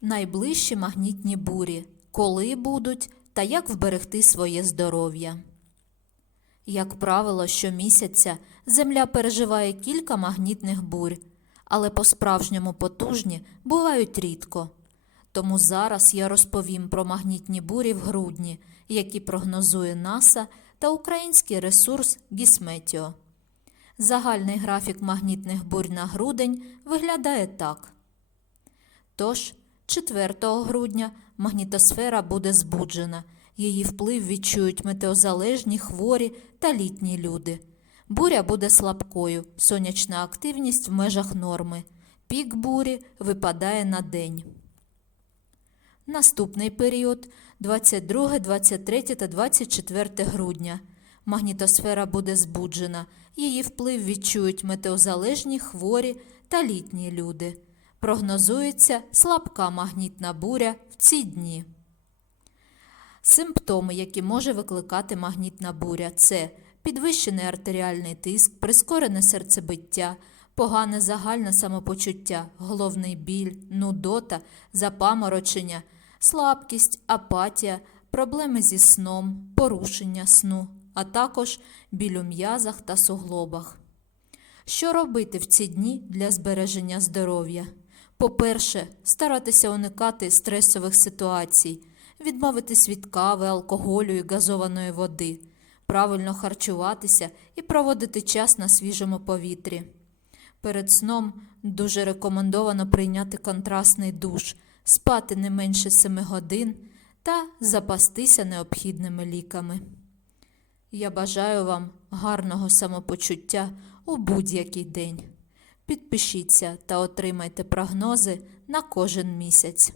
Найближчі магнітні бурі. Коли будуть та як вберегти своє здоров'я. Як правило, щомісяця Земля переживає кілька магнітних бурь, але по-справжньому потужні бувають рідко. Тому зараз я розповім про магнітні бурі в грудні, які прогнозує НАСА та український ресурс Гісметіо. Загальний графік магнітних бурь на грудень виглядає так. Тож, 4 грудня магнітосфера буде збуджена. Її вплив відчують метеозалежні, хворі та літні люди. Буря буде слабкою, сонячна активність в межах норми. Пік бурі випадає на день. Наступний період 22, 23 та 24 грудня. Магнітосфера буде збуджена. Її вплив відчують метеозалежні, хворі та літні люди. Прогнозується слабка магнітна буря в ці дні. Симптоми, які може викликати магнітна буря, це підвищений артеріальний тиск, прискорене серцебиття, погане загальне самопочуття, головний біль, нудота, запаморочення, слабкість, апатія, проблеми зі сном, порушення сну, а також біль у м'язах та суглобах. Що робити в ці дні для збереження здоров'я? По-перше, старатися уникати стресових ситуацій, відмовитись від кави, алкоголю і газованої води, правильно харчуватися і проводити час на свіжому повітрі. Перед сном дуже рекомендовано прийняти контрастний душ, спати не менше 7 годин та запастися необхідними ліками. Я бажаю вам гарного самопочуття у будь-який день. Підпишіться та отримайте прогнози на кожен місяць.